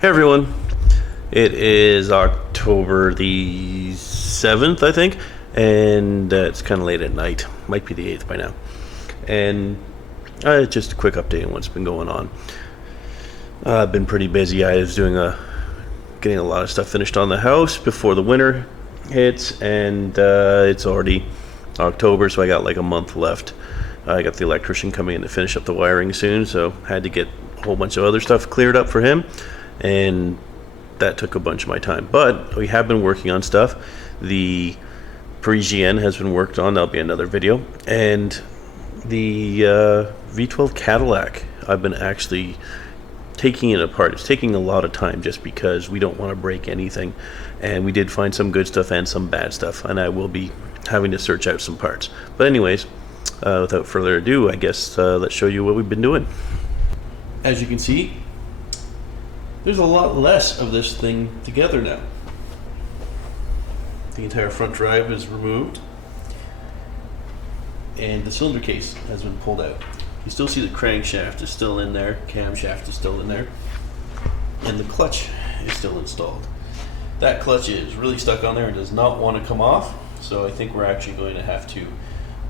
Hey everyone, it is October the 7th, I think, and it's kind of late at night. Might be the 8th by now. And just a quick update on what's been going on. I've been pretty busy. I was getting a lot of stuff finished on the house before the winter hits, and it's already October, so I got like a month left. I got the electrician coming in to finish up the wiring soon, so had to get a whole bunch of other stuff cleared up for him, and that took a bunch of my time. But we have been working on stuff. The Parisienne has been worked on. That'll be another video. And the V12 Cadillac, I've been actually taking it apart. It's taking a lot of time just because we don't want to break anything, and we did find some good stuff and some bad stuff, and I will be having to search out some parts. But anyways, without further ado, I guess let's show you what we've been doing. As you can see, there's a lot less of this thing together now. The entire front drive is removed, and the cylinder case has been pulled out. You still see the crankshaft is still in there, camshaft is still in there, and the clutch is still installed. That clutch is really stuck on there and does not want to come off, so I think we're actually going to have to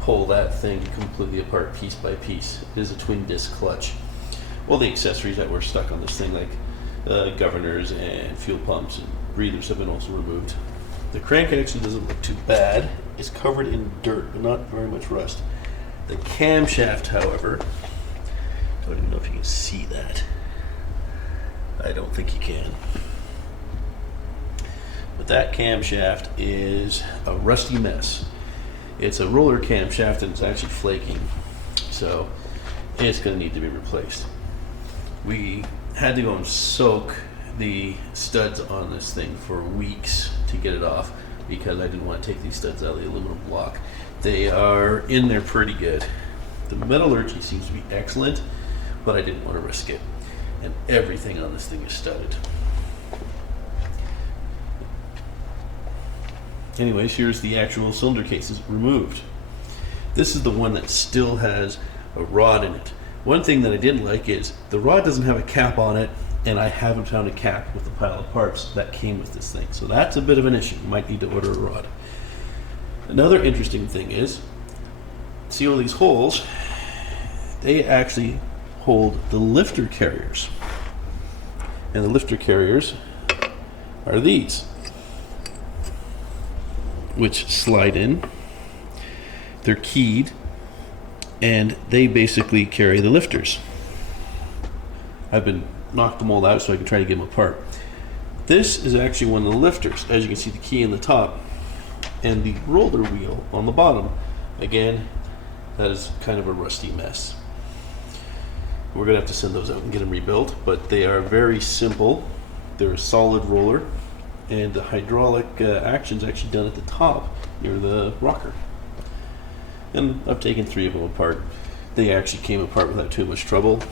pull that thing completely apart piece by piece. It is a twin disc clutch. All the accessories that were stuck on this thing, like governors and fuel pumps and breathers, have been also removed. The crank actually doesn't look too bad. It's covered in dirt, but not very much rust. The camshaft, however, I don't even know if you can see that. I don't think you can. But that camshaft is a rusty mess. It's a roller camshaft and it's actually flaking, so it's going to need to be replaced. We had to go and soak the studs on this thing for weeks to get it off because I didn't want to take these studs out of the aluminum block. They are in there pretty good. The metallurgy seems to be excellent, but I didn't want to risk it. And everything on this thing is studded. Anyways, here's the actual cylinder cases removed. This is the one that still has a rod in it. One thing that I didn't like is the rod doesn't have a cap on it, and I haven't found a cap with the pile of parts that came with this thing. So that's a bit of an issue. You might need to order a rod. Another interesting thing is, see all these holes? They actually hold the lifter carriers. And the lifter carriers are these, which slide in. They're keyed, and they basically carry the lifters. I've been knocked them all out so I can try to get them apart. This is actually one of the lifters. As you can see, the key in the top and the roller wheel on the bottom. Again, that is kind of a rusty mess. We're gonna have to send those out and get them rebuilt, but they are very simple. They're a solid roller, and the hydraulic action's actually done at the top near the rocker. And I've taken 3 of them apart. They actually came apart without too much trouble.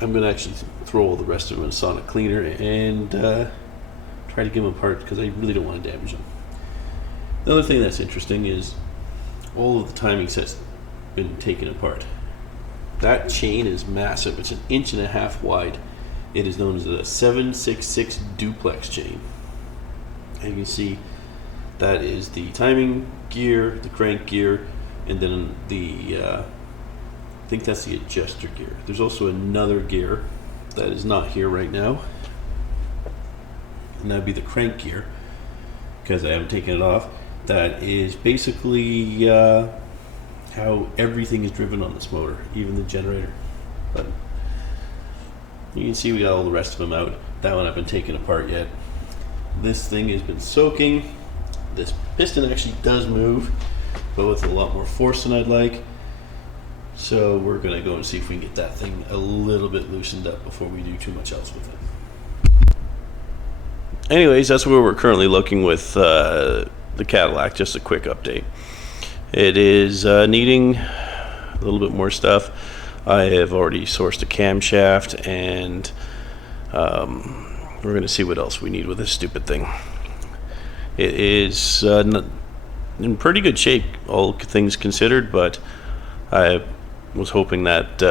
I'm going to actually throw all the rest of them in a sonic cleaner and try to get them apart because I really don't want to damage them. The other thing that's interesting is all of the timing sets been taken apart. That chain is massive. It's 1.5 inches wide. It is known as a 766 duplex chain. And you can see that is the timing gear, the crank gear, and then the I think that's the adjuster gear. There's also another gear that is not here right now, and that would be the crank gear because I haven't taken it off. That is basically how everything is driven on this motor, even the generator. But you can see we got all the rest of them out. That one I've been taken apart yet. This thing has been soaking. This piston actually does move, but with a lot more force than I'd like. So we're going to go and see if we can get that thing a little bit loosened up before we do too much else with it. Anyways, that's where we're currently looking with the Cadillac. Just a quick update. It is needing a little bit more stuff. I have already sourced a camshaft, and we're going to see what else we need with this stupid thing. It is in pretty good shape, all things considered, but I was hoping that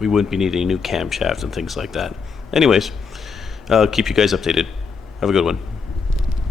we wouldn't be needing a new camshaft and things like that. Anyways, I'll keep you guys updated. Have a good one.